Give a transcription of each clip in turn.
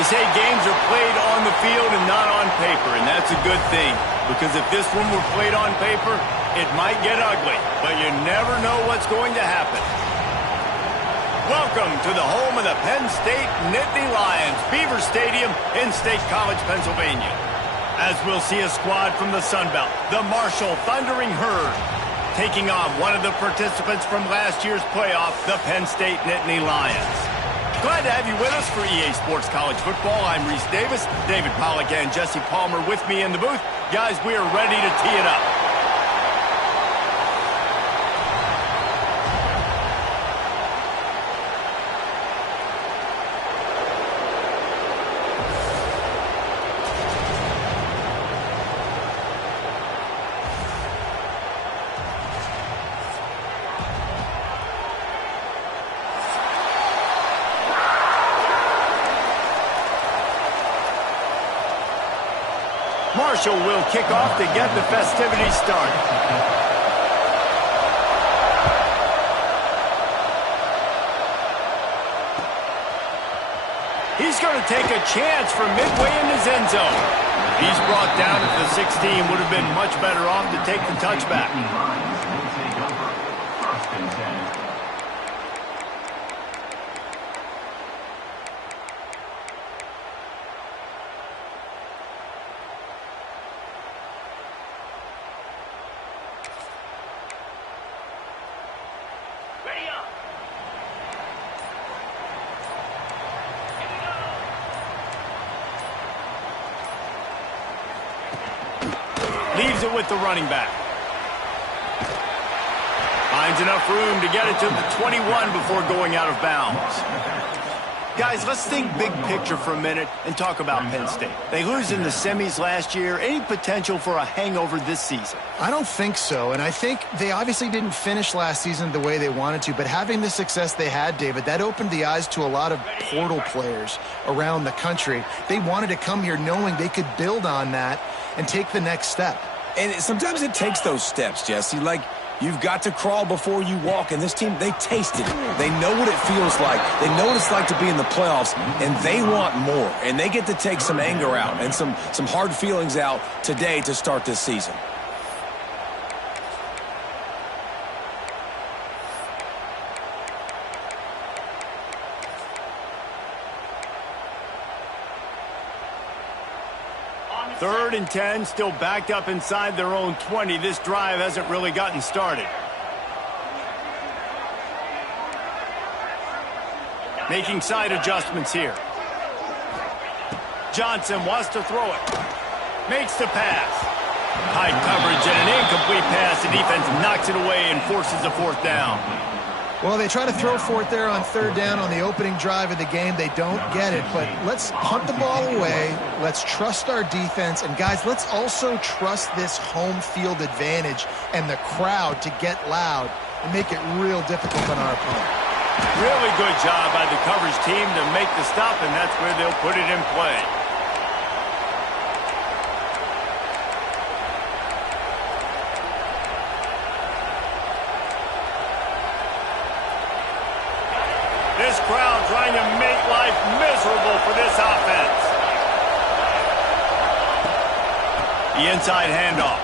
They say games are played on the field and not on paper, and that's a good thing. Because if this one were played on paper, it might get ugly, but you never know what's going to happen. Welcome to the home of the Penn State Nittany Lions, Beaver Stadium in State College, Pennsylvania. As we'll see a squad from the Sun Belt, the Marshall Thundering Herd, taking on one of the participants from last year's playoff, the Penn State Nittany Lions. Glad to have you with us for EA Sports College Football. I'm Reese Davis, David Pollack and Jesse Palmer with me in the booth. Guys, we are ready to tee it up. Marshall will kick off to get the festivities started. He's going to take a chance from midway in his end zone. He's brought down at the 16. Would have been much better off to take the touchback. Leaves it with the running back. Finds enough room to get it to the 21 before going out of bounds. Guys, let's think big picture for a minute and talk about Penn State. They lose in the semis last year. Any potential for a hangover this season? I don't think so, and I think they obviously didn't finish last season the way they wanted to, but having the success they had, David, that opened the eyes to a lot of portal players around the country. They wanted to come here knowing they could build on that and take the next step. And sometimes it takes those steps, Jesse. Like, you've got to crawl before you walk. And this team, they tasted it. They know what it feels like. They know what it's like to be in the playoffs, and they want more. And they get to take some anger out and some hard feelings out today to start this season. Third and 10, still backed up inside their own 20. This drive hasn't really gotten started. Making side adjustments here. Johnson wants to throw it. Makes the pass. High coverage and an incomplete pass. The defense knocks it away and forces a fourth down. Well, they try to throw for it there on third down on the opening drive of the game. They don't get it, but let's punt the ball away. Let's trust our defense. And, guys, let's also trust this home field advantage and the crowd to get loud and make it real difficult on our opponent. Really good job by the coverage team to make the stop, and that's where they'll put it in play. This crowd trying to make life miserable for this offense. The inside handoff.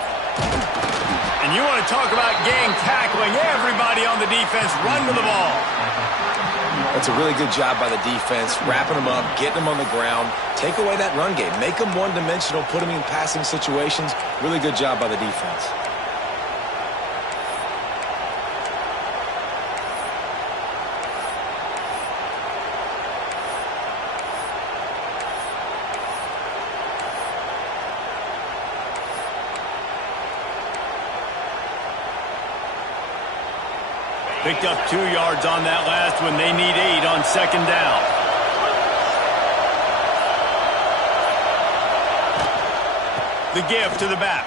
And you want to talk about gang tackling. Everybody on the defense run to the ball. That's a really good job by the defense, wrapping them up, getting them on the ground, take away that run game, make them one-dimensional, put them in passing situations. Really good job by the defense. Picked up 2 yards on that last one. They need 8 on second down. The give to the back.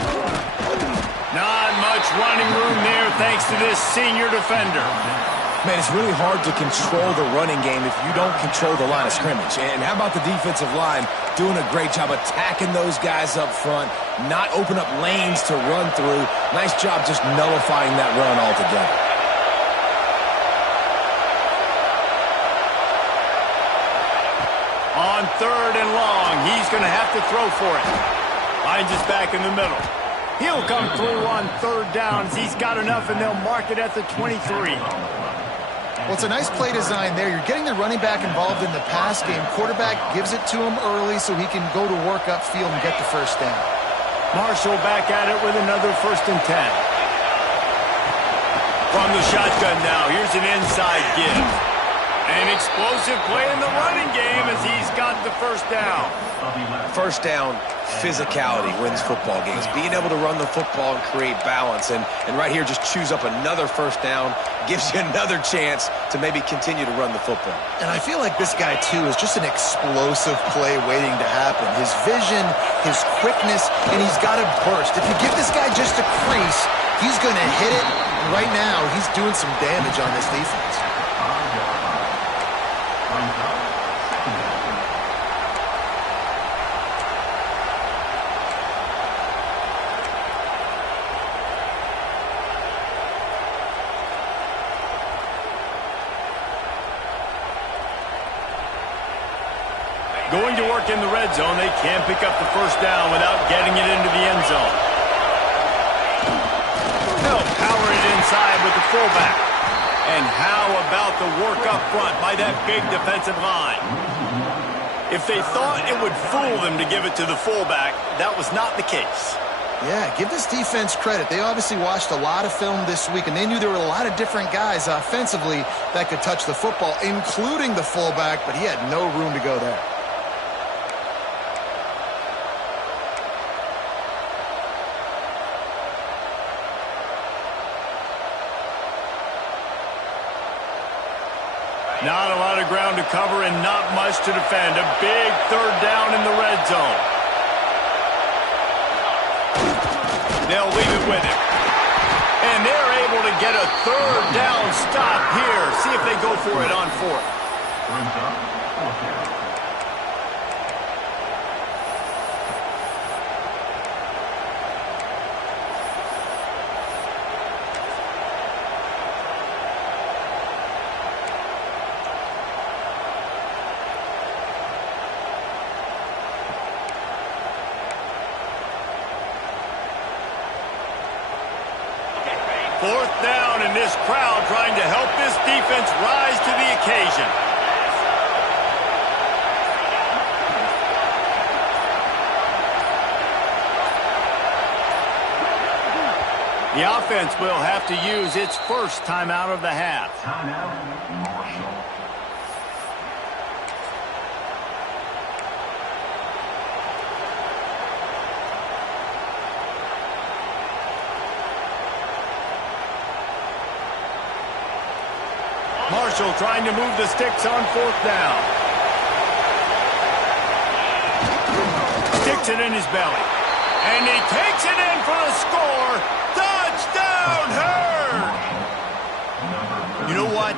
Not much running room there thanks to this senior defender. Man, it's really hard to control the running game if you don't control the line of scrimmage. And how about the defensive line doing a great job attacking those guys up front, not open up lanes to run through. Nice job just nullifying that run altogether. On 3rd and long. He's going to have to throw for it. Finds his back in the middle. He'll come through on 3rd down as he's got enough, and they'll mark it at the 23. Well, it's a nice play design there. You're getting the running back involved in the pass game. Quarterback gives it to him early so he can go to work upfield and get the 1st down. Marshall back at it with another 1st and 10. From the shotgun now, here's an inside give. An explosive play in the running game as he's got the 1st down. 1st down, physicality wins football games. Being able to run the football and create balance. And right here, just choose up another 1st down. Gives you another chance to maybe continue to run the football. And I feel like this guy, too, is just an explosive play waiting to happen. His vision, his quickness, and he's got a burst. If you give this guy just a crease, he's going to hit it. And right now, he's doing some damage on this defense. Going to work in the red zone. They can't pick up the 1st down without getting it into the end zone. They'll power it inside with the fullback. And how about the work up front by that big defensive line? If they thought it would fool them to give it to the fullback, that was not the case. Yeah, give this defense credit. They obviously watched a lot of film this week, and they knew there were a lot of different guys offensively that could touch the football, including the fullback, but he had no room to go there. Not a lot of ground to cover and not much to defend. A big 3rd down in the red zone. They'll leave it with him. And they're able to get a 3rd down stop here. See if they go for it on 4th. Fourth down, and this crowd trying to help this defense rise to the occasion. The offense will have to use its 1st timeout of the half. Timeout, Marshall. Marshall trying to move the sticks on 4th down. Sticks it in his belly. And he takes it in for the score. Touchdown, Herd! You know what?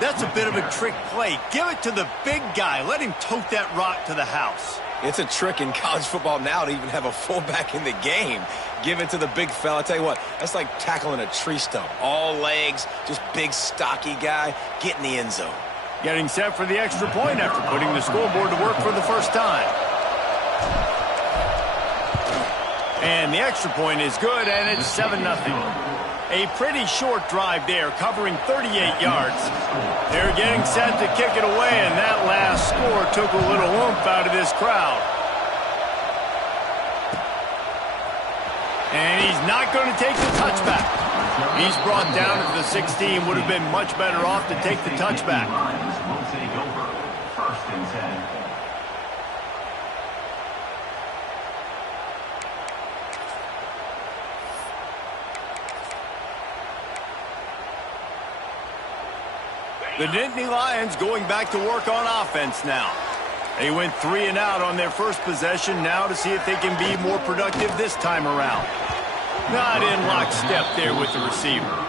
That's a bit of a trick play. Give it to the big guy. Let him tote that rock to the house. It's a trick in college football now to even have a fullback in the game. Give it to the big fella. I tell you what, that's like tackling a tree stump. All legs, just big, stocky guy. Get in the end zone. Getting set for the extra point after putting the scoreboard to work for the 1st time. And the extra point is good, and it's 7-0. A pretty short drive there, covering 38 yards. They're getting set to kick it away, and that last score took a little oomph out of this crowd. And he's not going to take the touchback. He's brought down at the 16. Would have been much better off to take the touchback. Will take over. 1st and 10. The Nittany Lions going back to work on offense now. They went 3 and out on their 1st possession now to see if they can be more productive this time around. Not in lockstep there with the receiver.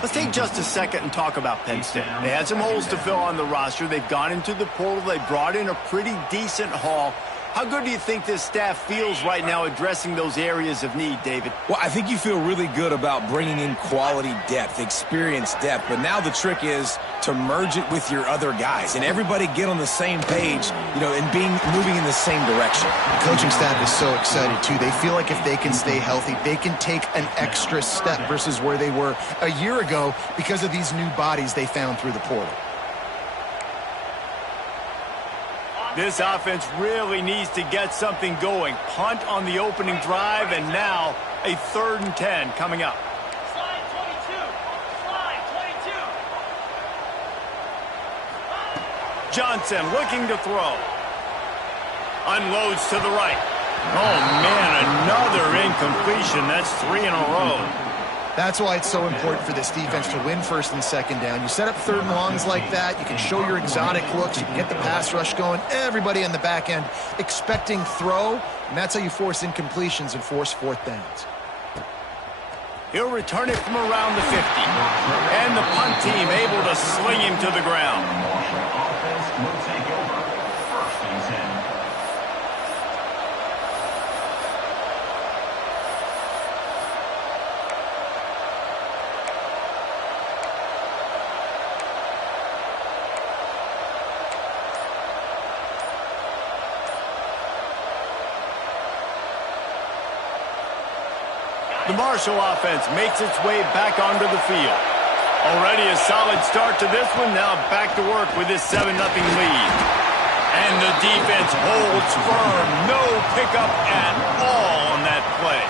Let's take just a second and talk about Penn State. They had some holes to fill on the roster. They've gone into the portal. They brought in a pretty decent haul. How good do you think this staff feels right now addressing those areas of need, David? Well, I think you feel really good about bringing in quality depth, experience depth, but now the trick is to merge it with your other guys and everybody get on the same page, and moving in the same direction. The coaching staff is so excited, too. They feel like if they can stay healthy, they can take an extra step versus where they were a year ago because of these new bodies they found through the portal. This offense really needs to get something going. Punt on the opening drive, and now a 3rd and 10 coming up. Slide 22. Slide 22. Johnson looking to throw. Unloads to the right. Oh, man, another incompletion. That's 3 in a row. That's why it's so important for this defense to win 1st and 2nd down. You set up 3rd and longs like that. You can show your exotic looks. You can get the pass rush going. Everybody on the back end expecting throw, and that's how you force incompletions and force 4th downs. He'll return it from around the 50. And the punt team able to sling him to the ground. Offense will take over. 1st and 10. The Marshall offense makes its way back onto the field. Already a solid start to this one. Now back to work with this 7-0 lead. And the defense holds firm. No pickup at all on that play.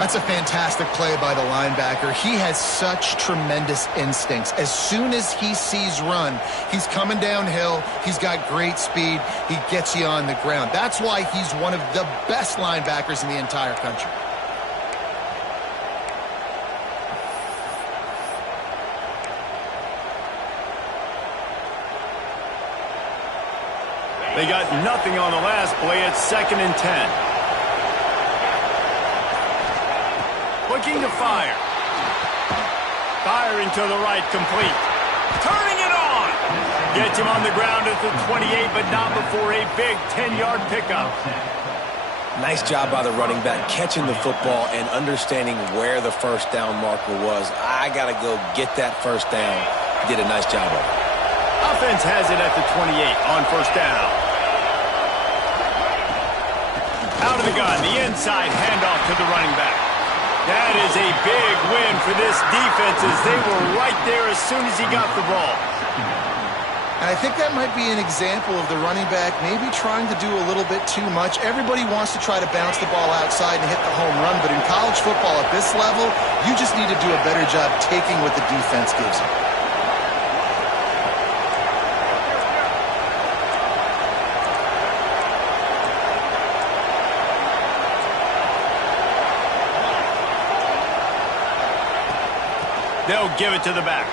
That's a fantastic play by the linebacker. He has such tremendous instincts. As soon as he sees run, he's coming downhill. He's got great speed. He gets you on the ground. That's why he's one of the best linebackers in the entire country. They got nothing on the last play. It's 2nd and 10. Looking to fire. Firing to the right, complete. Turning it on. Gets him on the ground at the 28, but not before a big 10-yard pickup. Nice job by the running back, catching the football and understanding where the 1st down marker was. I got to go get that 1st down. He did a nice job of it. Offense has it at the 28 on 1st down. Out of the gun, the inside handoff to the running back. That is a big win for this defense as they were right there as soon as he got the ball. And I think that might be an example of the running back maybe trying to do a little bit too much. Everybody wants to try to bounce the ball outside and hit the home run, but in college football at this level, you just need to do a better job taking what the defense gives you. They'll give it to the back.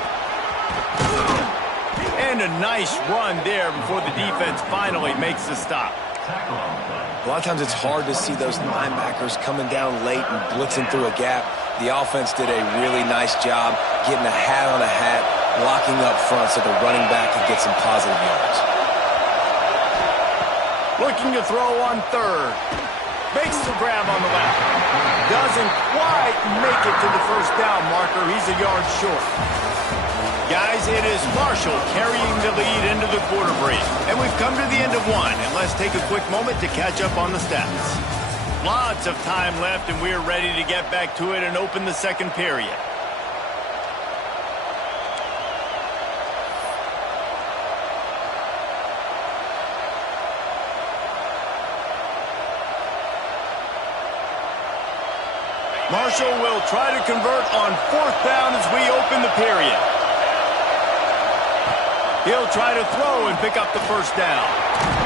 And a nice run there before the defense finally makes the stop. A lot of times it's hard to see those linebackers coming down late and blitzing through a gap. The offense did a really nice job getting a hat on a hat, locking up front so the running back could get some positive yards. Looking to throw on 3rd. Makes the grab on the left. Doesn't quite make it to the 1st down marker. He's a yard short. Guys, it is Marshall carrying the lead into the quarter break. And we've come to the end of one. And let's take a quick moment to catch up on the stats. Lots of time left, and we're ready to get back to it and open the 2nd period. Marshall will try to convert on 4th down as we open the period. He'll try to throw and pick up the 1st down.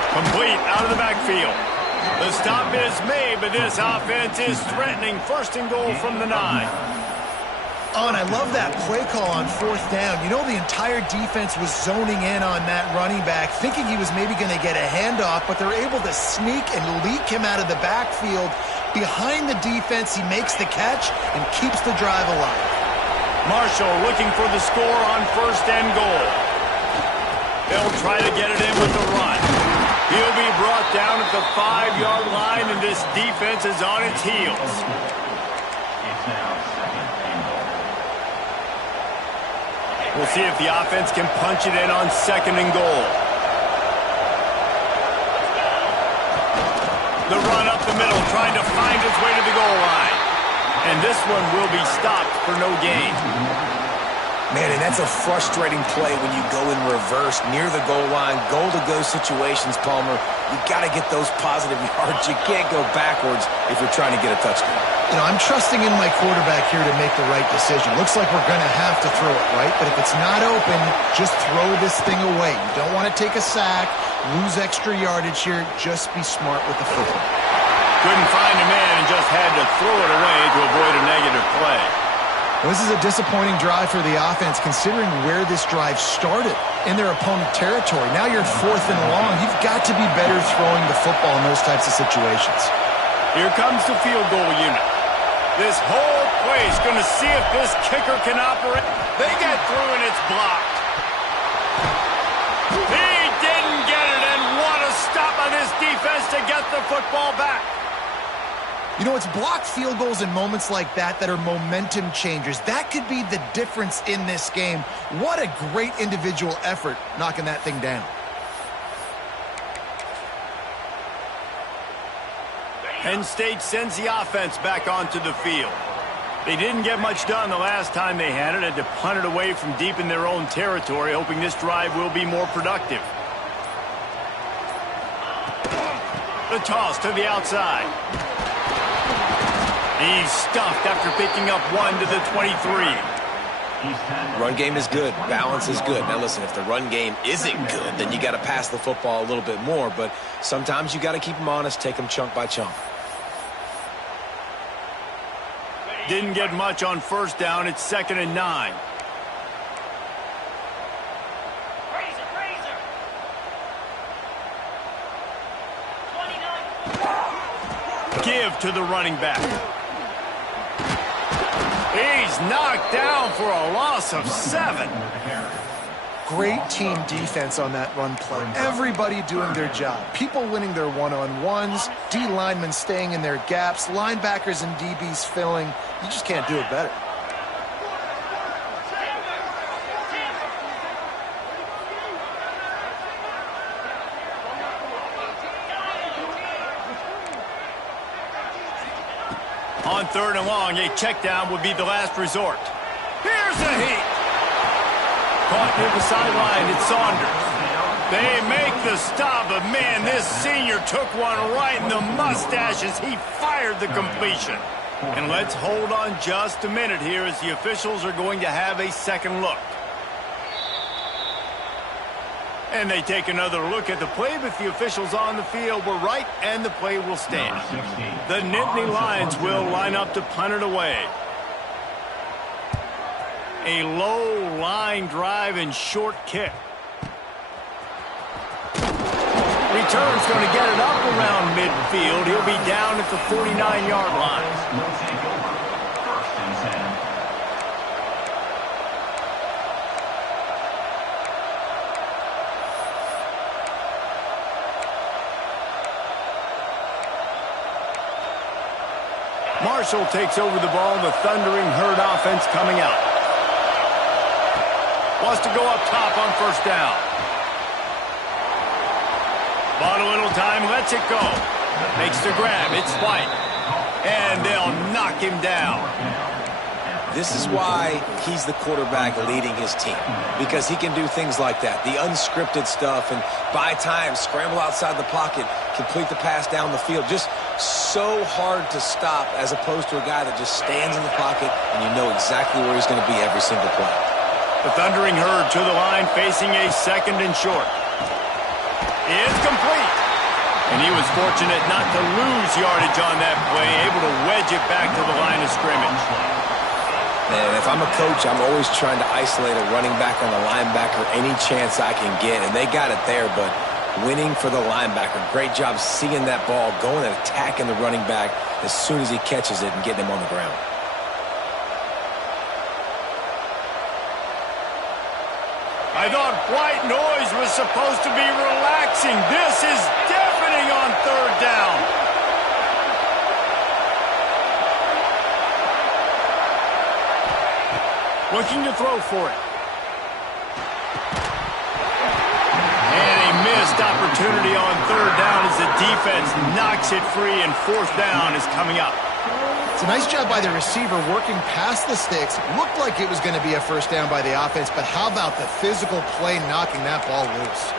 Complete out of the backfield. The stop is made, but this offense is threatening 1st and goal from the 9. Oh, and I love that play call on 4th down. You know, the entire defense was zoning in on that running back, thinking he was maybe going to get a handoff, but they're able to sneak and leak him out of the backfield. Behind the defense, he makes the catch and keeps the drive alive. Marshall looking for the score on 1st and goal. They'll try to get it in with the run. He'll be brought down at the 5-yard line, and this defense is on its heels. It's now second and goal. We'll see if the offense can punch it in on second and goal. The run up the middle, trying to find its way to the goal line. And this one will be stopped for no gain. Man, and that's a frustrating play when you go in reverse near the goal line, goal-to-go situations, Palmer. You got to get those positive yards. You can't go backwards if you're trying to get a touchdown. You know, I'm trusting in my quarterback here to make the right decision. Looks like we're going to have to throw it, right? But if it's not open, just throw this thing away. You don't want to take a sack, lose extra yardage here. Just be smart with the football. Couldn't find a man and just had to throw it away to avoid a negative play. Well, this is a disappointing drive for the offense, considering where this drive started in their opponent territory. Now you're 4th and long. You've got to be better throwing the football in those types of situations. Here comes the field goal unit. This whole play is going to see if this kicker can operate. They get through and it's blocked. He didn't get it, and what a stop by this defense to get the football back. You know, it's blocked field goals in moments like that that are momentum changers. That could be the difference in this game. What a great individual effort knocking that thing down. Penn State sends the offense back onto the field. They didn't get much done the last time they had it. Had to punt it away from deep in their own territory, hoping this drive will be more productive. The toss to the outside. He's stuffed after picking up 1 to the 23. Run game is good. Balance is good. Now, listen, if the run game isn't good, then you got to pass the football a little bit more. But sometimes you got to keep them honest, take them chunk by chunk. Didn't get much on first down. It's 2nd and 9. Razor, razor. 29. Give to the running back. He's knocked down for a loss of 7. Great team defense on that run play. Everybody doing their job. People winning their one-on-ones, D linemen staying in their gaps, linebackers and DBs filling. You just can't do it better. On 3rd and long, a check down would be the last resort. Here's a heat. Caught near the sideline, it's Saunders. They make the stop, but man, this senior took one right in the mustache as he fired the completion. And let's hold on just a minute here as the officials are going to have a second look. And they take another look at the play, but the officials on the field were right, and the play will stand. The Nittany Lions will line up to punt it away. A low line drive and short kick. Return's going to get it up around midfield. He'll be down at the 49-yard line. Will take over 1st and 10. Marshall takes over the ball. The Thundering Herd offense coming out. Wants to go up top on first down. Bought a little time, lets it go. Makes the grab, it's White. And they'll knock him down. This is why he's the quarterback leading his team, because he can do things like that, the unscripted stuff, and buy time, scramble outside the pocket, complete the pass down the field. Just so hard to stop as opposed to a guy that just stands in the pocket and you know exactly where he's going to be every single play. The Thundering Herd to the line, facing a 2nd and short. It's complete. And he was fortunate not to lose yardage on that play, able to wedge it back to the line of scrimmage. And if I'm a coach, I'm always trying to isolate a running back on the linebacker any chance I can get, and they got it there, but winning for the linebacker. Great job seeing that ball, going and attacking the running back as soon as he catches it and getting him on the ground. I thought white noise was is supposed to be relaxing. This is deafening on third down. Looking to throw for it. And a missed opportunity on third down as the defense knocks it free, and fourth down is coming up. It's a nice job by the receiver working past the sticks. Looked like it was going to be a first down by the offense, but how about the physical play knocking that ball loose?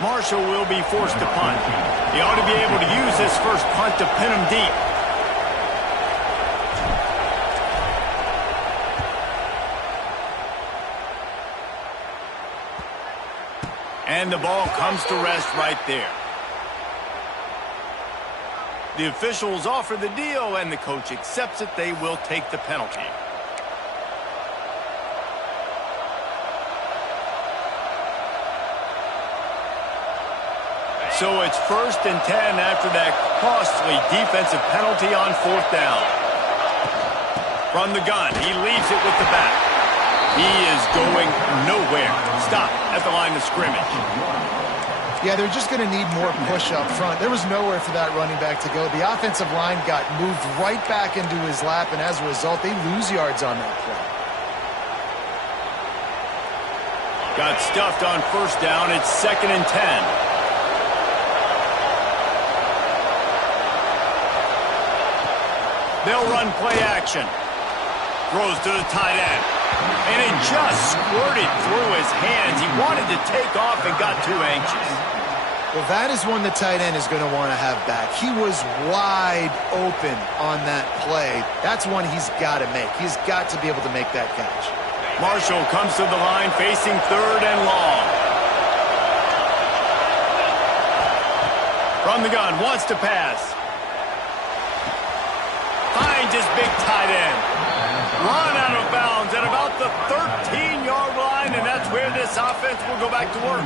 Marshall will be forced to punt. He ought to be able to use this first punt to pin him deep. And the ball comes to rest right there. The officials offer the deal, and the coach accepts it. They will take the penalty. So it's 1st and 10 after that costly defensive penalty on fourth down. From the gun, he leaves it with the back. He is going nowhere. Stop at the line of scrimmage. Yeah, they're just going to need more push up front. There was nowhere for that running back to go. The offensive line got moved right back into his lap, and as a result, they lose yards on that play. Got stuffed on first down. It's 2nd and 10. They'll run play action. Throws to the tight end. And it just squirted through his hands. He wanted to take off and got too anxious. Well, that is one the tight end is going to want to have back. He was wide open on that play. That's one he's got to make. He's got to be able to make that catch. Marshall comes to the line facing 3rd and long. From the gun, wants to pass. Finds his big tight end. Run out of bounds at about the 13-yard line, and that's where this offense will go back to work.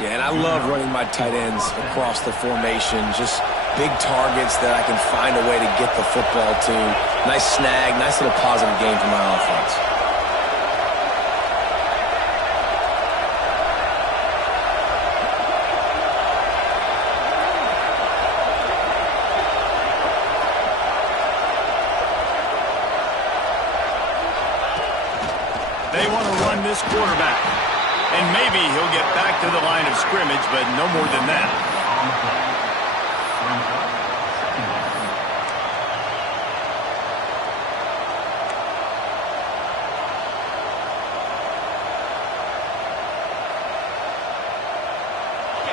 Yeah, and I love running my tight ends across the formation. Just big targets that I can find a way to get the football to. Nice snag, nice little positive game for my offense. They want to run this quarterback. And maybe he'll get back to the line of scrimmage, but no more than that.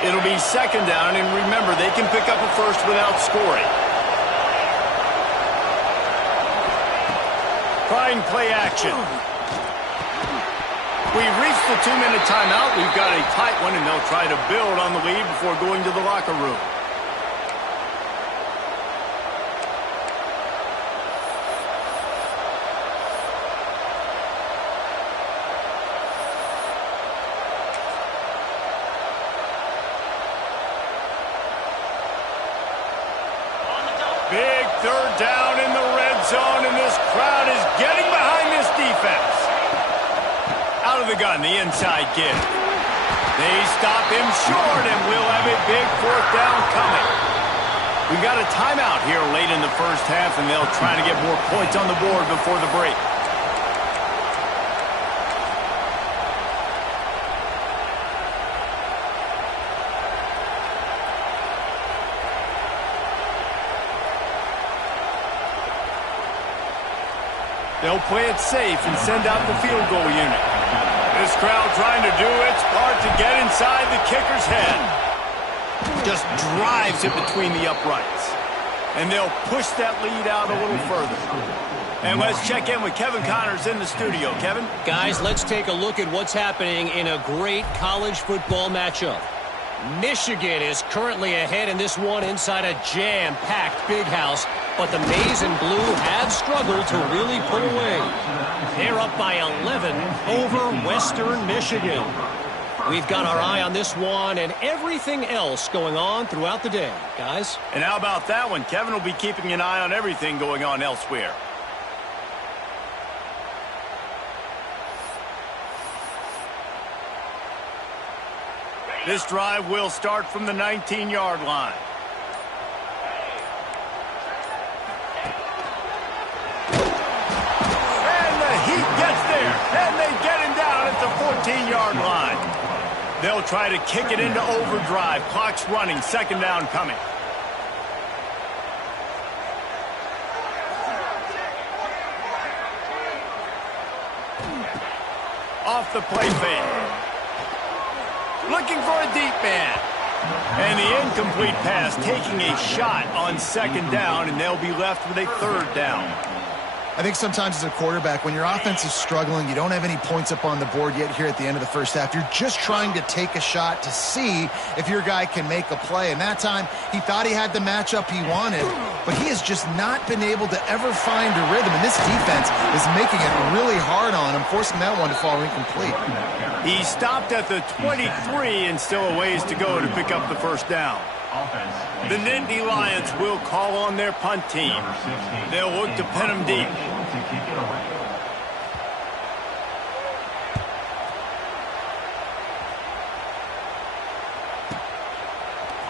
It'll be 2nd down, and remember, they can pick up a first without scoring. Trying play action. We've reached the 2-minute timeout. We've got a tight one, and they'll try to build on the lead before going to the locker room. Big 3rd down in the red zone, and this crowd is getting behind this defense. Out of the gun, the inside give. They stop him short, and we'll have a big 4th down coming. We've got a timeout here late in the first half, and they'll try to get more points on the board before the break. They'll play it safe and send out the field goal unit. This crowd trying to do its part to get inside the kicker's head. Just drives it between the uprights. And they'll push that lead out a little further. And let's check in with Kevin Connors in the studio. Kevin? Guys, let's take a look at what's happening in a great college football matchup. Michigan is currently ahead in this one inside a jam-packed Big House. but the maize and blue have struggled to really pull away. They're up by 11 over Western Michigan. We've got our eye on this one and everything else going on throughout the day, guys. And how about that one? Kevin will be keeping an eye on everything going on elsewhere. This drive will start from the 19-yard line. And the Heat gets there, and they get him down at the 14-yard line. They'll try to kick it into overdrive. Clock's running, second down coming. Off the play fake. Looking for a deep man. And the incomplete pass taking a shot on second down, and they'll be left with a third down. I think sometimes as a quarterback, when your offense is struggling, you don't have any points up on the board yet here at the end of the first half. You're just trying to take a shot to see if your guy can make a play. And that time, he thought he had the matchup he wanted, but he has just not been able to ever find a rhythm. And this defense is making it really hard on him, forcing that one to fall incomplete. He stopped at the 23 and still a ways to go to pick up the first down. The Nittany Lions will call on their punt team. They'll look to pin them deep.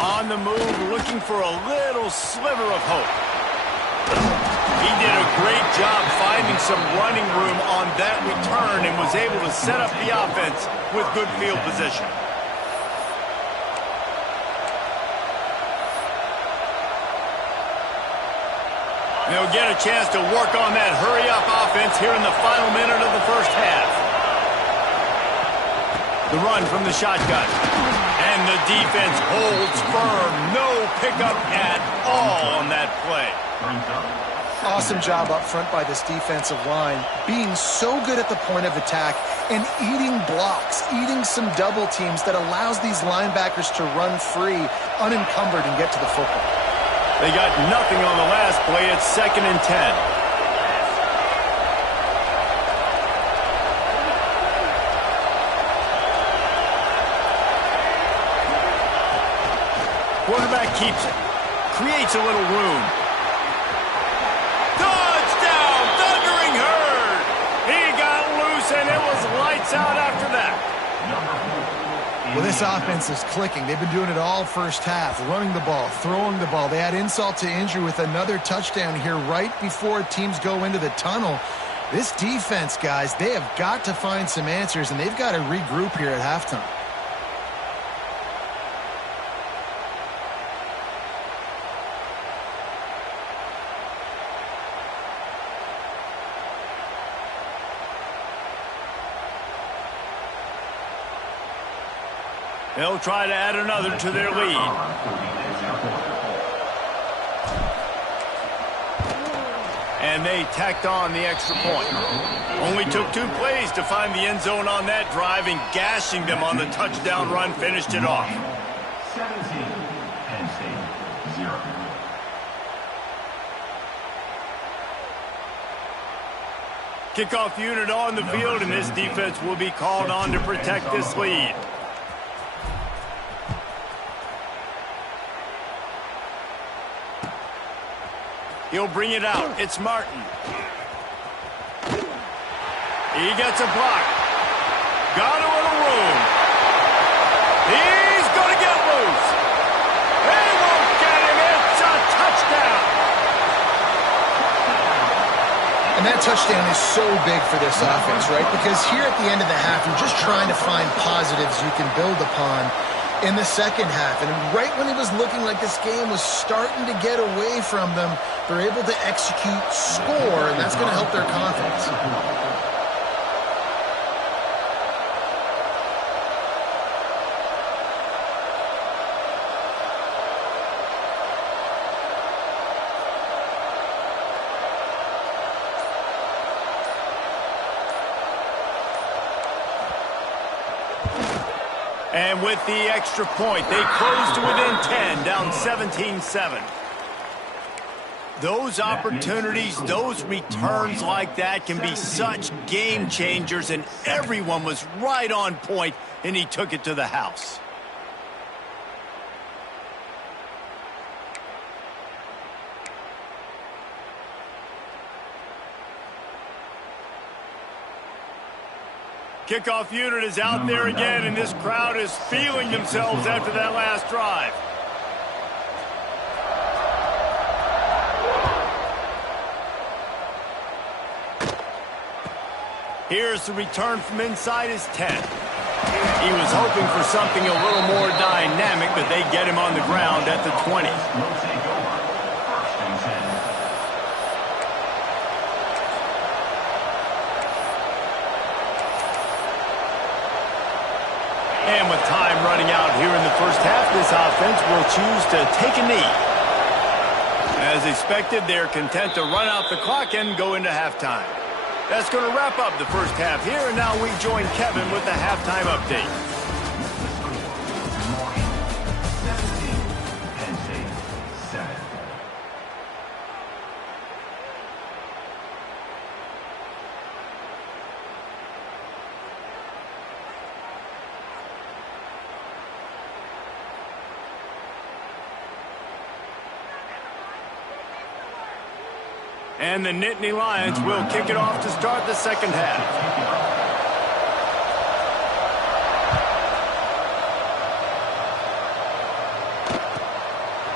On the move, looking for a little sliver of hope. He did a great job finding some running room on that return and was able to set up the offense with good field position. They'll get a chance to work on that hurry-up offense here in the final minute of the first half. The run from the shotgun. And the defense holds firm. No pickup at all on that play. Awesome job up front by this defensive line, being so good at the point of attack and eating blocks, eating some double teams that allows these linebackers to run free, unencumbered, and get to the football. They got nothing on the last play. It's 2nd and 10. Quarterback keeps it. Creates a little room. Touchdown! Thundering Herd! He got loose and it was lights out after that. Well, this offense is clicking. They've been doing it all first half, running the ball, throwing the ball. They had insult to injury with another touchdown here right before teams go into the tunnel. This defense, guys, they have got to find some answers, and they've got to regroup here at halftime. They'll try to add another to their lead. And they tacked on the extra point. Only took 2 plays to find the end zone on that drive, and gashing them on the touchdown run finished it off. 17, Penn State, 0. Kickoff unit on the field, and this defense will be called on to protect this lead. He'll bring it out. It's Martin. He gets a block. Got a little room. He's going to get loose. They won't get him. It's a touchdown. And that touchdown is so big for this offense, right? Because here at the end of the half, you're just trying to find positives you can build upon in the second half. And right when it was looking like this game was starting to get away from them, they're able to execute, score, and that's going to help their confidence. And with the extra point, they close to within 10, down 17-7. Those opportunities, those returns like that can be such game changers, and everyone was right on point, and he took it to the house. Kickoff unit is out there again, and this crowd is feeling themselves after that last drive. Here's the return from inside his 10. He was hoping for something a little more dynamic, but they get him on the ground at the 20. And with time running out here in the first half, this offense will choose to take a knee. As expected, they're content to run out the clock and go into halftime. That's going to wrap up the first half here, and now we join Kevin with the halftime update. And the Nittany Lions will kick it off to start the second half.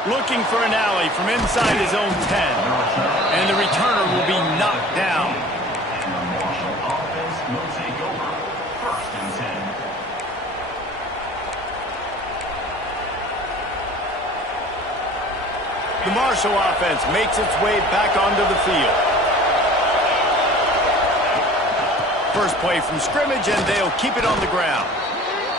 Looking for an alley from inside his own 10. And the returner will be knocked down. And the Marshall offense will take over. 1st and 10. The Marshall offense makes its way back onto the field. First play from scrimmage, and they'll keep it on the ground.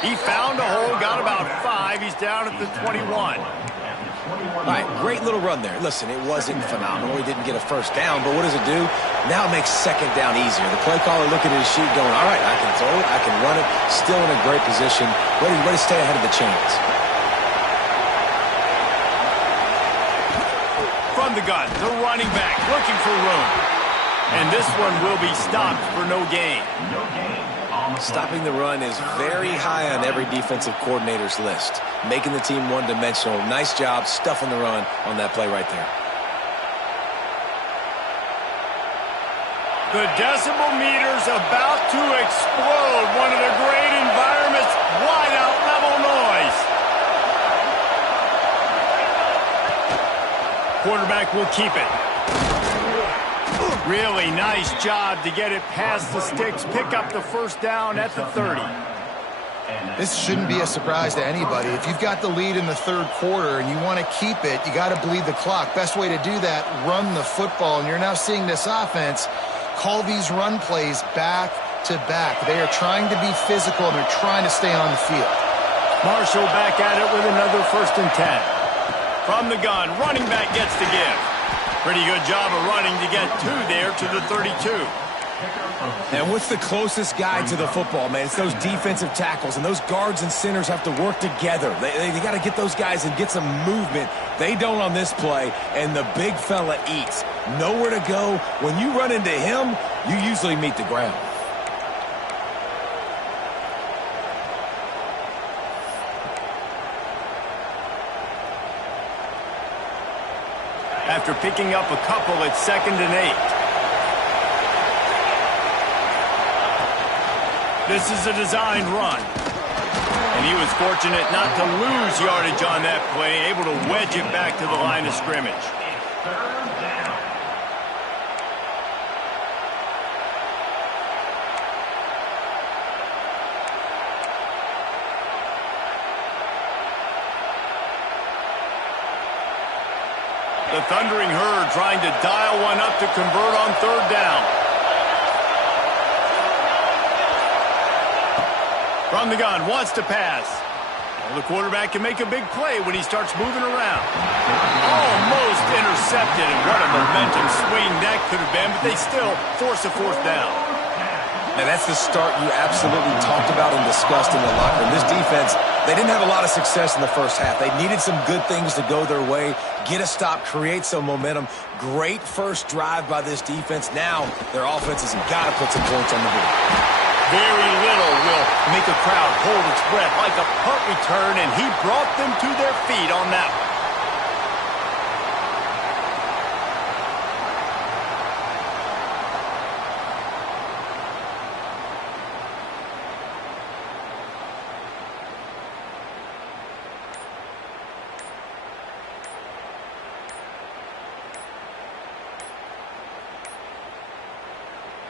He found a hole, got about 5. He's down at the 21. All right, great little run there. Listen, it wasn't phenomenal. He didn't get a first down, but what does it do? Now it makes second down easier. The play caller looking at his sheet going, all right, I can throw it, I can run it, still in a great position, ready to stay ahead of the chains. From the gun, the running back looking for room. And this one will be stopped for no gain. Stopping the run is very high on every defensive coordinator's list. Making the team one-dimensional. Nice job stuffing the run on that play right there. The decibel meter's about to explode. One of the great environments, wide out level noise. Quarterback will keep it. Really nice job to get it past the sticks, pick up the first down at the 30. This shouldn't be a surprise to anybody. If you've got the lead in the third quarter and you want to keep it, you got to bleed the clock. Best way to do that, run the football. And you're now seeing this offense call these run plays back to back. They are trying to be physical, and they're trying to stay on the field. Marshall back at it with another 1st and 10. From the gun, running back gets the give. Pretty good job of running to get 2 there to the 32. And what's the closest guy to the football, man? It's those defensive tackles, and those guards and centers have to work together. They got to get those guys and get some movement. They don't on this play, and the big fella eats. Nowhere to go. When you run into him, you usually meet the ground. After picking up a couple, it's 2nd and 8. This is a designed run. And he was fortunate not to lose yardage on that play, able to wedge it back to the line of scrimmage. The Thundering Herd trying to dial one up to convert on 3rd down. From the gun, wants to pass. Well, the quarterback can make a big play when he starts moving around. Almost intercepted, and what a momentum swing that could have been, but they still force a 4th down. Now, that's the start you absolutely talked about and discussed in the locker room. This defense, they didn't have a lot of success in the first half. They needed some good things to go their way, get a stop, create some momentum. Great first drive by this defense. Now their offense has got to put some points on the board. Very little will make a crowd hold its breath like a punt return, and he brought them to their feet on that one.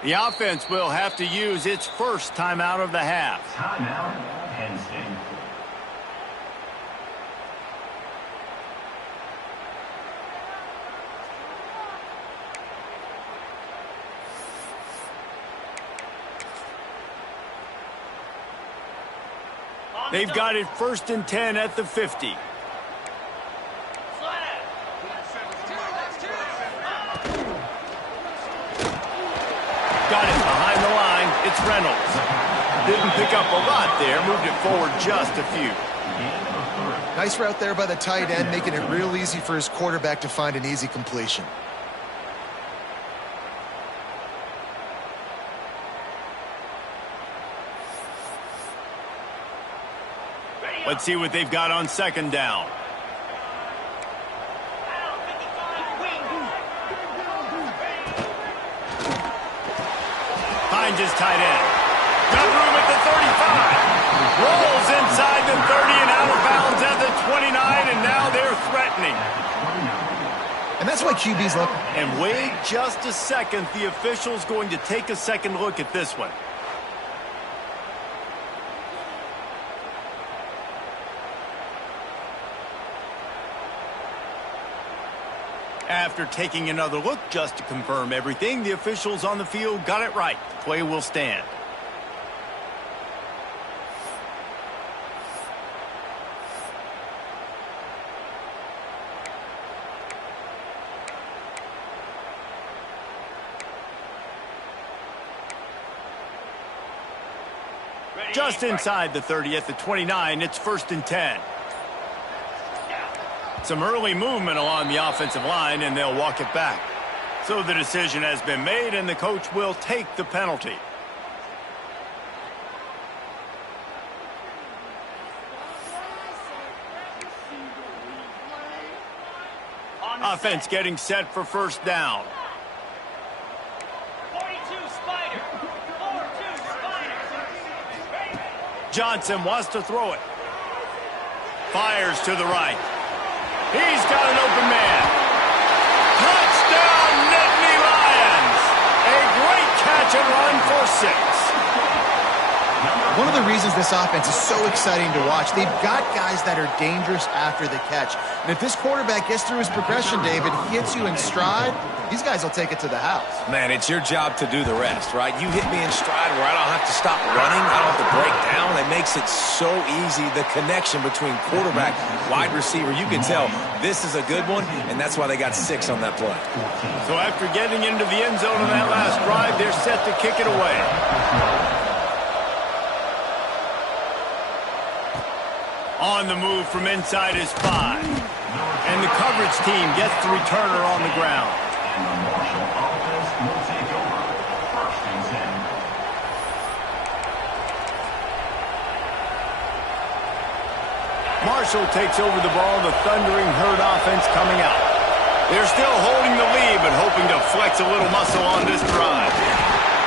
The offense will have to use its first timeout of the half. Timeout, Penn State. They've got it 1st and 10 at the 50. Got it behind the line. It's Reynolds. Didn't pick up a lot there. Moved it forward just a few. Nice route there by the tight end, making it real easy for his quarterback to find an easy completion. Let's see what they've got on 2nd down. Finds his tight end. Got room at the 35. Rolls inside the 30 and out of bounds at the 29, and now they're threatening. And that's why QB's look. And wait just a second. The official's going to take a second look at this one. After taking another look just to confirm everything, the officials on the field got it right. The play will stand. Just inside the 30 at the 29, it's 1st and 10. Some early movement along the offensive line, and they'll walk it back. So the decision has been made, and the coach will take the penalty. Offense getting set for 1st down. 42 Spider. 4-2 Spider. Johnson wants to throw it. Fires to the right. He's got an open man. Touchdown, Nittany Lions! A great catch and run for 6. One of the reasons this offense is so exciting to watch, they've got guys that are dangerous after the catch. And if this quarterback gets through his progression, David, hits you in stride, these guys will take it to the house. Man, it's your job to do the rest, right? You hit me in stride where I don't have to stop running. I don't have to break down. It makes it so easy. The connection between quarterback, wide receiver, you can tell this is a good one, and that's why they got 6 on that play. So after getting into the end zone on that last drive, they're set to kick it away. On the move from inside is 5. And the coverage team gets the returner on the ground. And the Marshall offense will take over 1st and 10. Marshall takes over the ball. The thundering Herd offense coming out. They're still holding the lead, but hoping to flex a little muscle on this drive.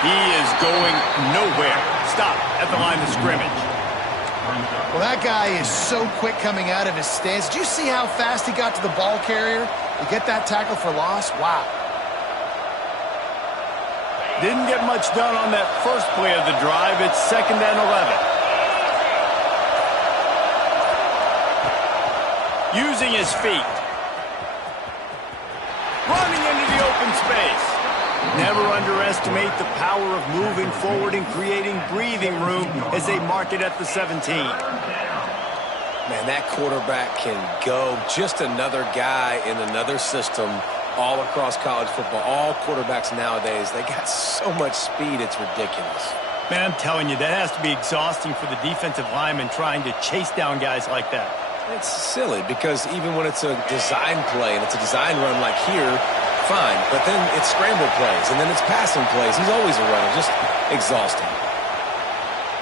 He is going nowhere. Stop at the line of scrimmage. Well, that guy is so quick coming out of his stance. Did you see how fast he got to the ball carrier to get that tackle for loss? Wow. Didn't get much done on that first play of the drive. It's 2nd and 11. Using his feet. Running into the open space. Never underestimate the power of moving forward and creating breathing room as they mark it at the 17. Man, that quarterback can go. Just another guy in another system all across college football. All quarterbacks nowadays, they got so much speed, it's ridiculous. Man, I'm telling you, that has to be exhausting for the defensive lineman trying to chase down guys like that. It's silly because even when it's a design play and it's a design run like here, fine. But then it's scramble plays and then it's passing plays. He's always a runner. Just exhausting.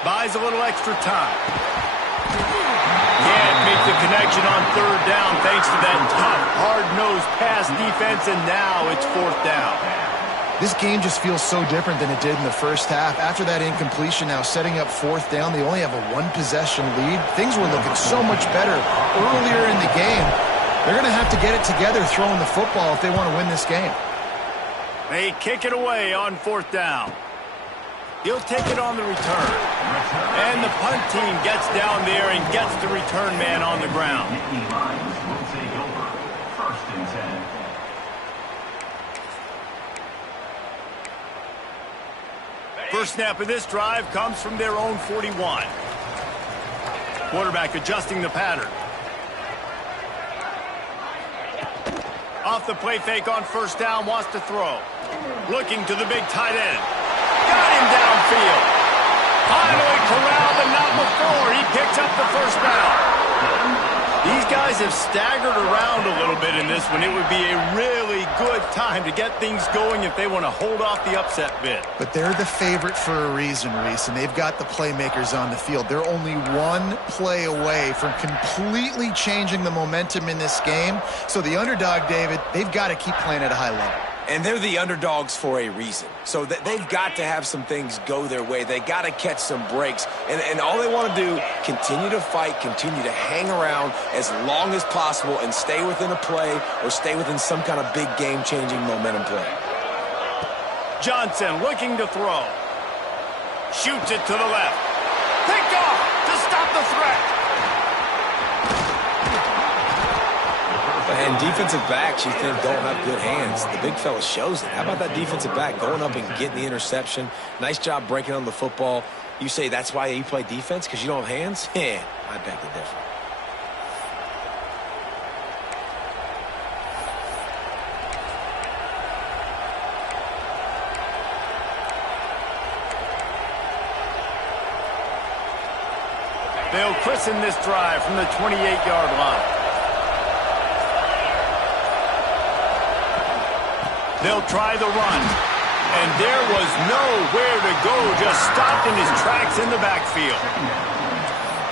Buys a little extra time. Can't make the connection on third down thanks to that tough, hard-nosed pass defense, and now it's fourth down. This game just feels so different than it did in the first half. After that incompletion, now setting up fourth down, they only have a one-possession lead. Things were looking so much better earlier in the game. They're going to have to get it together throwing the football if they want to win this game. They kick it away on fourth down. He'll take it on the return. And the punt team gets down there and gets the return man on the ground. Nittany Lions will take over. First and 10. First snap of this drive comes from their own 41. Quarterback adjusting the pattern. Off the play fake on first down, wants to throw. Looking to the big tight end. Got him downfield. Finally corralled, but not before. He picks up the first down. These guys have staggered around a little bit in this one. It would be a really good time to get things going if they want to hold off the upset bid. But they're the favorite for a reason, Reese, and they've got the playmakers on the field. They're only one play away from completely changing the momentum in this game. So the underdog, David, they've got to keep playing at a high level. And they're the underdogs for a reason. So they've got to have some things go their way. They got to catch some breaks. And all they want to do, continue to fight, continue to hang around as long as possible and stay within a play or stay within some kind of big game-changing momentum play. Johnson looking to throw. Shoots it to the left. Picked off to stop the threat. And defensive backs you think don't have good hands. The big fella shows it. How about that defensive back going up and getting the interception? Nice job breaking on the football. You say that's why you play defense, because you don't have hands? Yeah, I beg to differ. They'll christen this drive from the 28-yard line. They'll try the run. And there was nowhere to go, just stopped in his tracks in the backfield.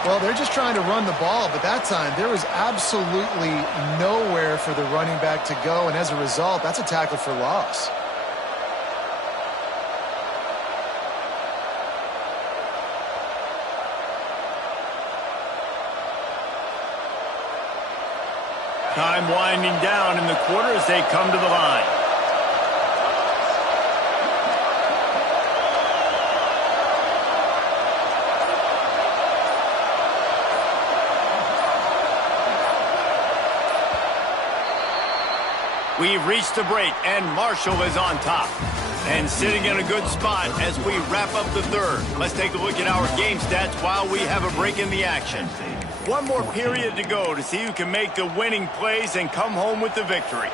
Well, they're just trying to run the ball, but that time there was absolutely nowhere for the running back to go, and as a result, that's a tackle for loss. Time winding down in the quarter as they come to the line. We've reached the break, and Marshall is on top. And sitting in a good spot as we wrap up the third. Let's take a look at our game stats while we have a break in the action. One more period to go to see who can make the winning plays and come home with the victory.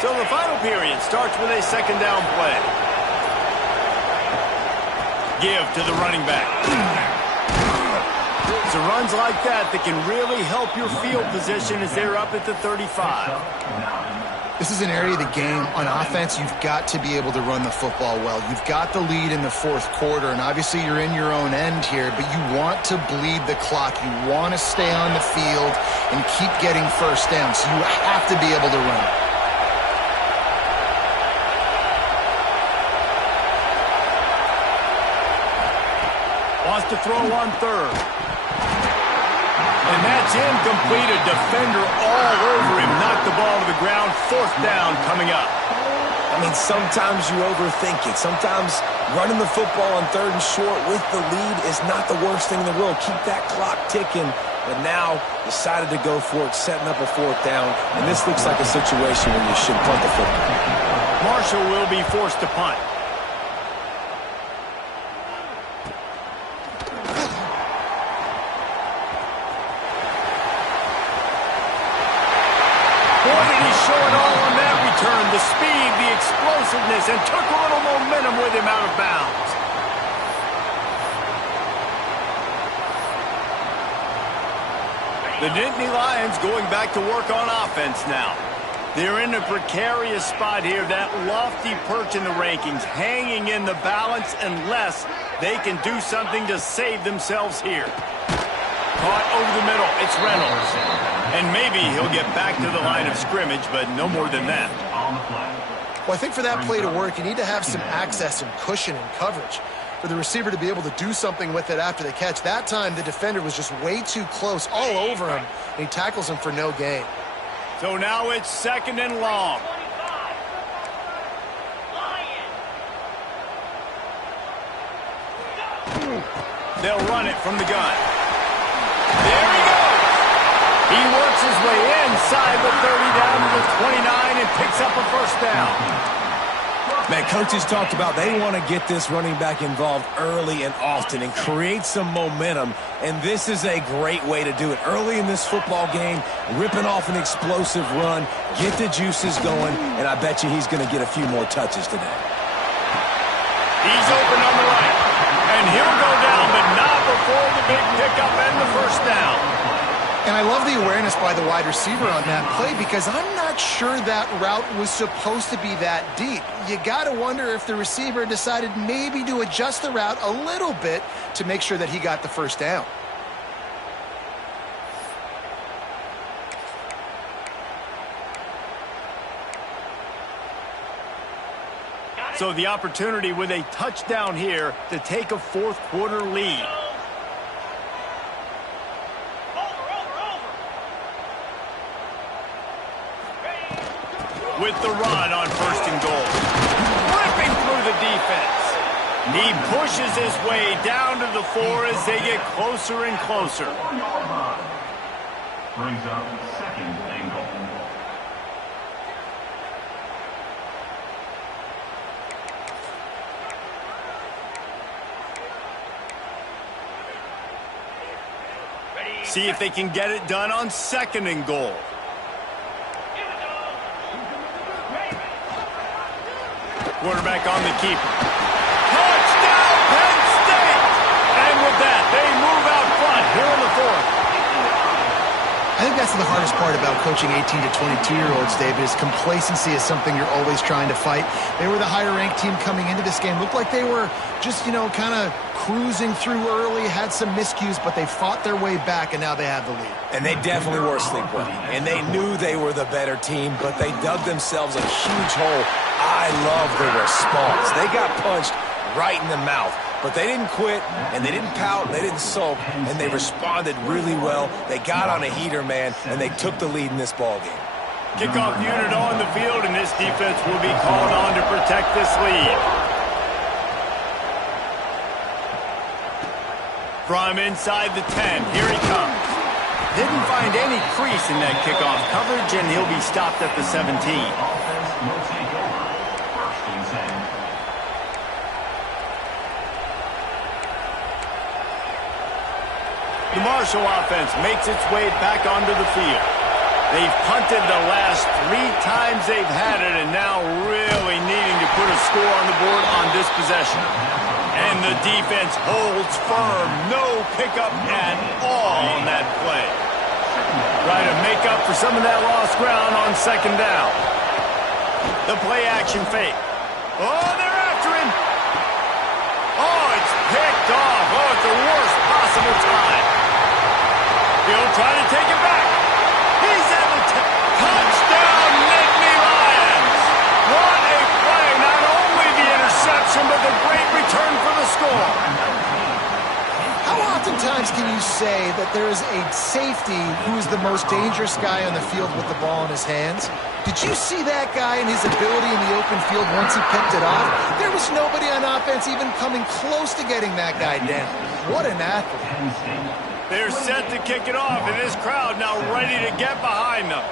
So the final period starts with a second down play. Give to the running back. It's the runs like that that can really help your field position as they're up at the 35. This is an area of the game on offense you've got to be able to run the football well. You've got the lead in the fourth quarter, and obviously you're in your own end here, but you want to bleed the clock. You want to stay on the field and keep getting first down, so you have to be able to run. Wants to throw on third. And that's incomplete. A defender all over him. Knocked the ball to the ground. Fourth down coming up. I mean, sometimes you overthink it. Sometimes running the football on third and short with the lead is not the worst thing in the world. Keep that clock ticking. But now decided to go for it, setting up a fourth down. And this looks like a situation where you should punt the football. Marshall will be forced to punt. Boy, did he show it all on that return. The speed, the explosiveness, and took a little momentum with him out of bounds. The Nittany Lions going back to work on offense now. They're in a precarious spot here, that lofty perch in the rankings, hanging in the balance unless they can do something to save themselves here. Caught over the middle, it's Reynolds. And maybe he'll get back to the line of scrimmage, but no more than that. Well, I think for that play to work, you need to have some access and cushion and coverage for the receiver to be able to do something with it after the catch. That time, the defender was just way too close, all over him, and he tackles him for no gain. So now it's 2nd and long. 25. Lions. They'll run it from the gun. There he goes. He works his way inside the 30 down to the 29 and picks up a first down. Man, coaches talked about they want to get this running back involved early and often and create some momentum, and this is a great way to do it. Early in this football game, ripping off an explosive run, get the juices going, and I bet you he's going to get a few more touches today. He's open on the right, and he'll go down, but not before the big pickup and the first down. And I love the awareness by the wide receiver on that play because I'm not sure that route was supposed to be that deep. You got to wonder if the receiver decided maybe to adjust the route a little bit to make sure that he got the first down. So the opportunity with a touchdown here to take a fourth-quarter lead. With the run on 1st and goal. Ripping through the defense. He pushes his way down to the 4 as they get closer and closer. Brings up 2nd and goal. See if they can get it done on 2nd and goal. Quarterback on the keeper. Touchdown, Penn State! And with that, they move out front here in the 4th. I think that's the hardest part about coaching 18 to 22-year-olds, David, is complacency is something you're always trying to fight. They were the higher-ranked team coming into this game. Looked like they were just, kind of cruising through early, had some miscues, but they fought their way back, and now they have the lead. And they definitely were sleepwalking. And they knew they were the better team, but they dug themselves a huge hole. I love the response. They got punched right in the mouth. But they didn't quit, and they didn't pout, they didn't sulk, and they responded really well. They got on a heater, man, and they took the lead in this ballgame. Kickoff unit on the field, and this defense will be called on to protect this lead. From inside the 10, here he comes. Didn't find any crease in that kickoff coverage, and he'll be stopped at the 17. Offense will take over. 1st and 10. The Marshall offense makes its way back onto the field. They've punted the last 3 times they've had it, and now really needing to put a score on the board on this possession. And the defense holds firm. No pickup at all on that play. Try to make up for some of that lost ground on 2nd down. The play action fake. Oh, they're after him. Oh, it's picked off. Oh, at the worst possible time. He'll try to take it back. He's at the touchdown, Nittany Lions. What a play. Not only the interception, but the great return for the score. How oftentimes can you say that there is a safety who is the most dangerous guy on the field with the ball in his hands? Did you see that guy and his ability in the open field once he picked it off? There was nobody on offense even coming close to getting that guy down. What an athlete. They're set to kick it off, and this crowd now ready to get behind them.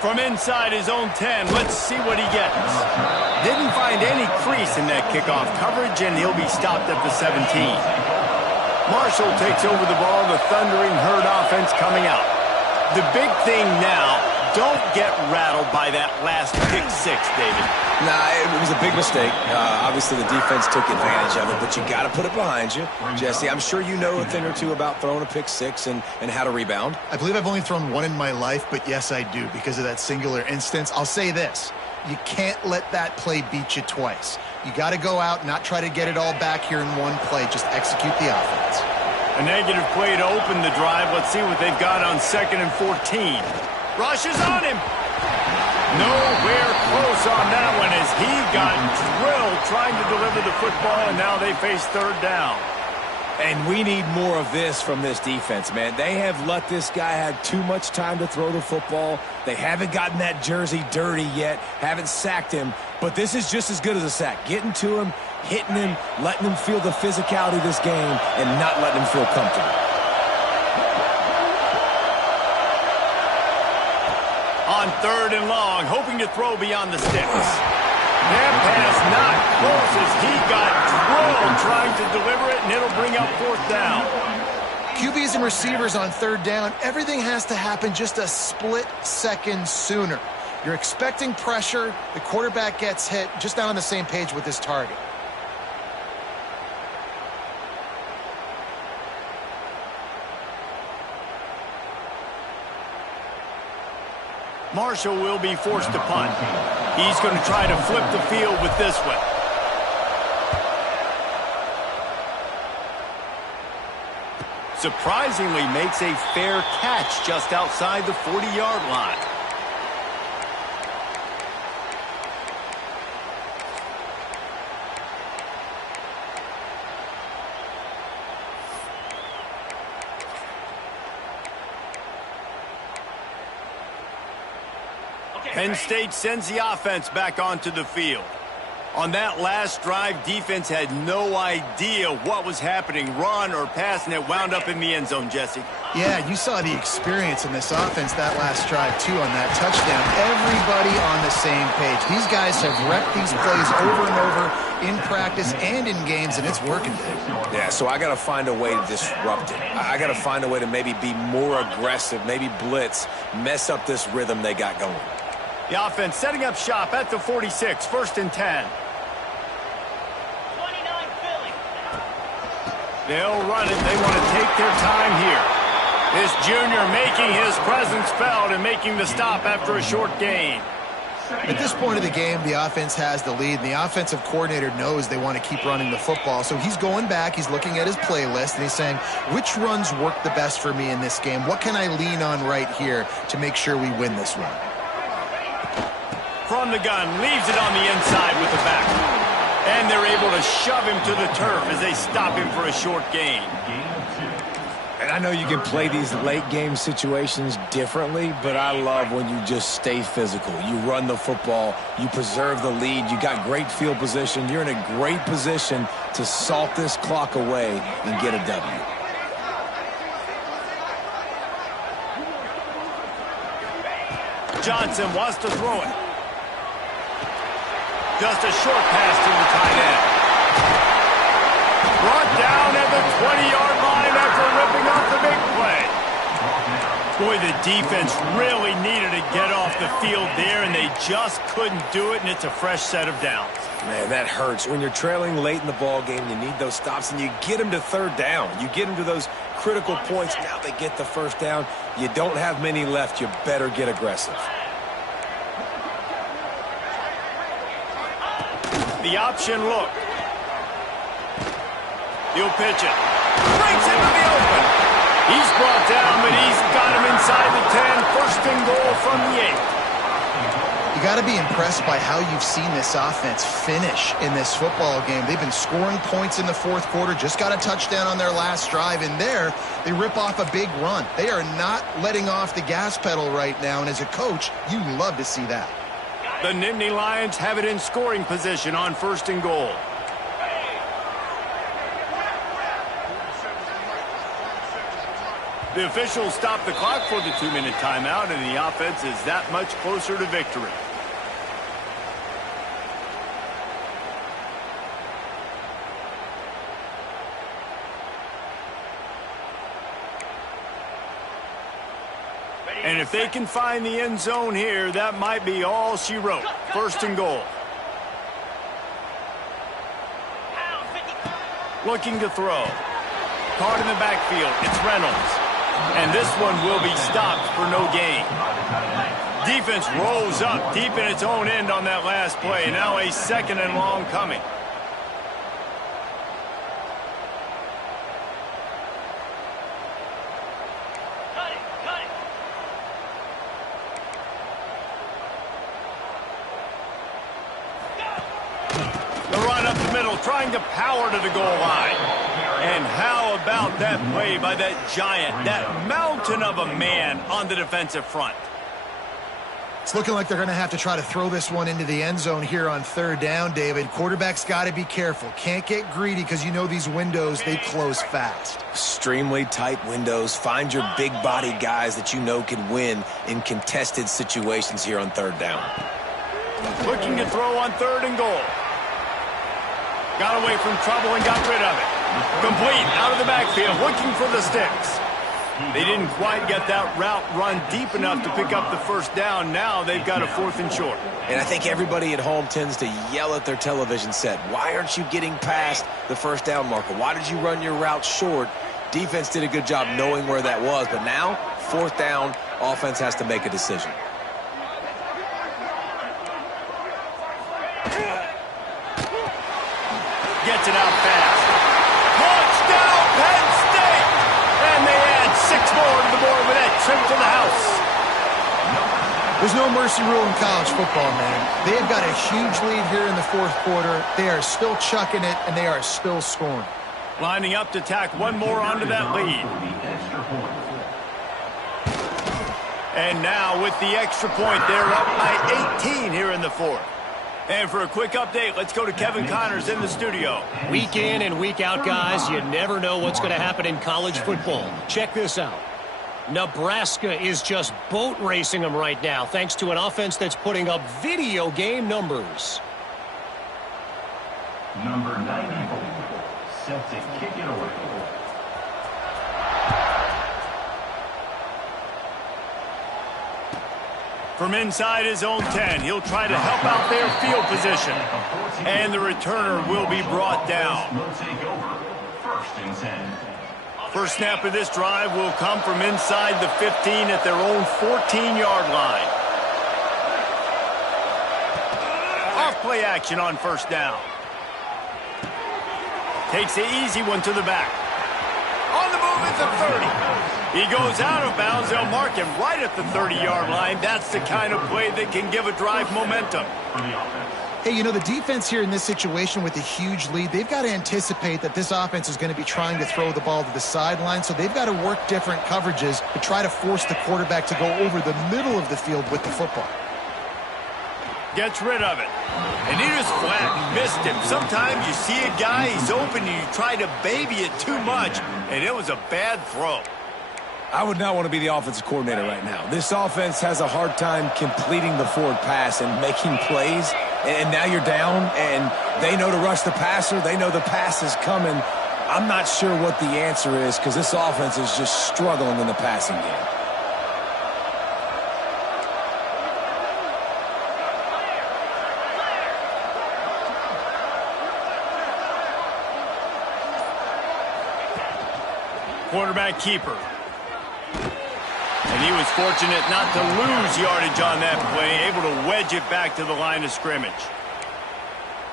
From inside his own 10, let's see what he gets. Didn't find any crease in that kickoff coverage, and he'll be stopped at the 17. Marshall takes over the ball, the Thundering Herd offense coming out. The big thing now, don't get rattled by that last pick six, David. Nah, it was a big mistake. Obviously, the defense took advantage of it, but you got to put it behind you. Jesse, I'm sure you know a thing or two about throwing a pick six and how to rebound. I believe I've only thrown one in my life, but yes, I do because of that singular instance. I'll say this. You can't let that play beat you twice. You got to go out, not try to get it all back here in one play. Just execute the offense. A negative play to open the drive. Let's see what they've got on 2nd and 14. Rushes on him. Nowhere close on that one as he got drilled trying to deliver the football, and now they face 3rd down. And we need more of this from this defense, man. They have let this guy have too much time to throw the football. They haven't gotten that jersey dirty yet, haven't sacked him, but this is just as good as a sack. Getting to him, hitting him, letting him feel the physicality of this game, and not letting him feel comfortable. On 3rd and long, hoping to throw beyond the sticks. That pass not close as he got drilled trying to deliver it, and it'll bring up 4th down. QBs and receivers on 3rd down, everything has to happen just a split second sooner. You're expecting pressure, the quarterback gets hit, just not on the same page with his target. Marshall will be forced to punt. He's going to try to flip the field with this one. Surprisingly makes a fair catch just outside the 40-yard line. Penn State sends the offense back onto the field. On that last drive, defense had no idea what was happening, run or pass, and it wound up in the end zone, Jesse. Yeah, you saw the experience in this offense that last drive, too, on that touchdown. Everybody on the same page. These guys have wrecked these plays over and over in practice and in games, and it's working. Yeah, so I got to find a way to disrupt it. I got to find a way to maybe be more aggressive, maybe blitz, mess up this rhythm they got going. The offense setting up shop at the 46, 1st and 10. 29 Philly. They'll run it. They want to take their time here. This junior making his presence felt and making the stop after a short gain. At this point of the game, the offense has the lead, and the offensive coordinator knows they want to keep running the football. So he's going back, he's looking at his playlist, and he's saying, which runs work the best for me in this game? What can I lean on right here to make sure we win this one? From the gun, leaves it on the inside with the back. And they're able to shove him to the turf as they stop him for a short gain. And I know you can play these late game situations differently, but I love when you just stay physical. You run the football, you preserve the lead, you got great field position. You're in a great position to salt this clock away and get a W. Johnson wants to throw it. Just a short pass to the tight end. Brought down at the 20-yard line after ripping off the big play. Boy, the defense really needed to get off the field there, and they just couldn't do it, and it's a fresh set of downs. Man, that hurts. When you're trailing late in the ball game, you need those stops, and you get them to 3rd down. You get them to those critical points. Now they get the 1st down. You don't have many left. You better get aggressive. The option look. He'll pitch it. Breaks into the open. He's brought down, but he's got him inside the 10. 1st and goal from the 8. You got to be impressed by how you've seen this offense finish in this football game. They've been scoring points in the 4th quarter, just got a touchdown on their last drive, and there they rip off a big run. They are not letting off the gas pedal right now, and as a coach, you love to see that. The Nittany Lions have it in scoring position on 1st and goal. The officials stop the clock for the 2-minute timeout, and the offense is that much closer to victory. And if they can find the end zone here, that might be all she wrote. First and goal. Looking to throw. Caught in the backfield. It's Reynolds. And this one will be stopped for no gain. Defense rolls up deep in its own end on that last play. Now a 2nd and long coming. Trying to power to the goal line. And how about that play by that giant, that mountain of a man on the defensive front? It's looking like they're going to have to try to throw this one into the end zone here on 3rd down, David. Quarterback's got to be careful. Can't get greedy because you know these windows, they close fast. Extremely tight windows. Find your big body guys that you know can win in contested situations here on 3rd down. Looking to throw on 3rd and goal. Got away from trouble and got rid of it. Complete out of the backfield, looking for the sticks. They didn't quite get that route run deep enough to pick up the 1st down. Now they've got a 4th and short. And I think everybody at home tends to yell at their television set. Why aren't you getting past the 1st down marker? Why did you run your route short? Defense did a good job knowing where that was. But now, 4th down, offense has to make a decision. Gets it out fast. Touchdown, Penn State! And they add 6 more to the board with that trip to the house. There's no mercy rule in college football, man. They've got a huge lead here in the 4th quarter. They are still chucking it, and they are still scoring. Lining up to tack one more onto that lead. And now with the extra point, they're up by 18 here in the 4th. And for a quick update, let's go to Kevin Connors in the studio. Week in and week out, guys, you never know what's going to happen in college football. Check this out. Nebraska is just boat racing them right now, thanks to an offense that's putting up video game numbers. Number 94, set to kick it away. From inside his own 10, he'll try to help out their field position. And the returner will be brought down. First snap of this drive will come from inside the 15 at their own 14-yard line. Off play action on 1st down. Takes the easy one to the back. On the move at the 30. He goes out of bounds. They'll mark him right at the 30-yard line. That's the kind of play that can give a drive momentum. Hey, you know, the defense here in this situation with a huge lead, they've got to anticipate that this offense is going to be trying to throw the ball to the sideline, so they've got to work different coverages to try to force the quarterback to go over the middle of the field with the football. Gets rid of it. And he just flat missed him. Sometimes you see a guy, he's open, and you try to baby it too much, and it was a bad throw. I would not want to be the offensive coordinator right now. This offense has a hard time completing the forward pass and making plays. And now you're down, and they know to rush the passer. They know the pass is coming. I'm not sure what the answer is because this offense is just struggling in the passing game. Quarterback keeper. And he was fortunate not to lose yardage on that play, able to wedge it back to the line of scrimmage.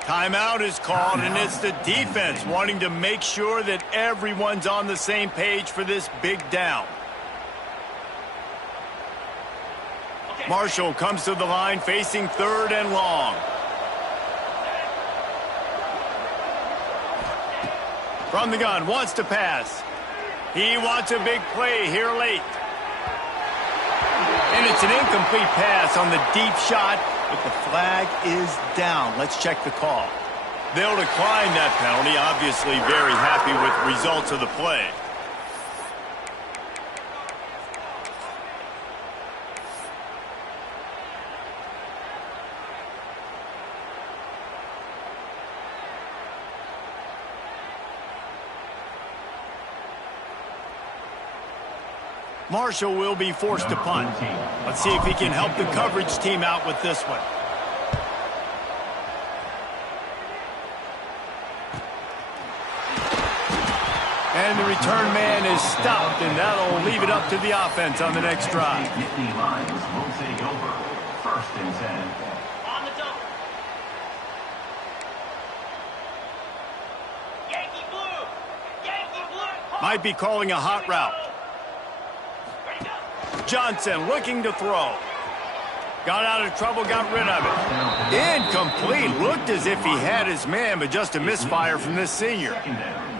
Timeout is called, and it's the defense wanting to make sure that everyone's on the same page for this big down. Marshall comes to the line facing 3rd and long. From the gun, wants to pass. He wants a big play here late. And it's an incomplete pass on the deep shot, but the flag is down. Let's check the call. They'll decline that penalty, obviously very happy with the results of the play. Marshall will be forced to punt. Let's see if he can help the coverage team out with this one. And the return man is stopped, and that'll leave it up to the offense on the next drive. Nittany Lions will take over. 1st and 10. On the double. Yankee blue. Yankee blue. Might be calling a hot route. Ready to go. Johnson looking to throw. Got out of trouble, got rid of it. Incomplete. Looked as if he had his man, but just a misfire from this senior.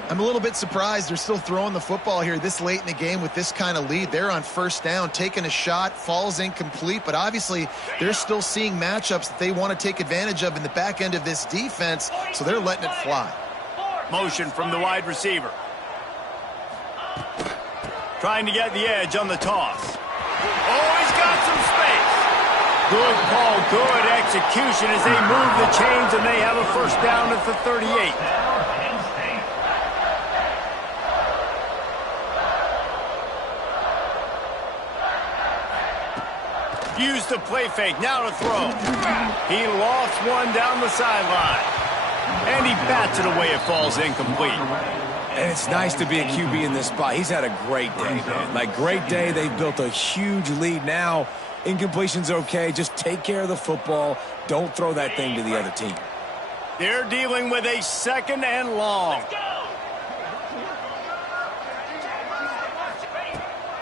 I'm a little bit surprised they're still throwing the football here this late in the game with this kind of lead. They're on 1st down, taking a shot, falls incomplete, but obviously they're still seeing matchups that they want to take advantage of in the back end of this defense, so they're letting it fly. Motion from the wide receiver. Trying to get the edge on the toss. Oh, he's got some space. Good call, good execution as they move the chains, and they have a 1st down at the 38. Use the play fake, now to throw. He lost one down the sideline. And he bats it away, it falls incomplete. And it's nice to be a QB in this spot. He's had a great day, man. Like, great day. They've built a huge lead now. Incompletion's okay. Just take care of the football. Don't throw that thing to the other team. They're dealing with a 2nd and long.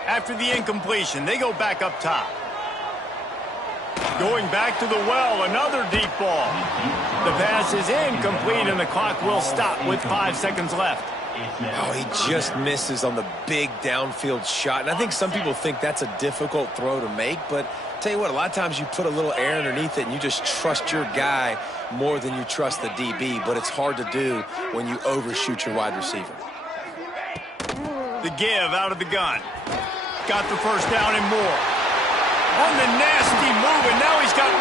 After the incompletion, they go back up top. Going back to the well, another deep ball. The pass is incomplete, and the clock will stop with 5 seconds left. Oh, he just misses on the big downfield shot. And I think some people think that's a difficult throw to make, but tell you what, a lot of times you put a little air underneath it and you just trust your guy more than you trust the DB, but it's hard to do when you overshoot your wide receiver. The give out of the gun. Got the 1st down and more. On the nasty move, and now he's got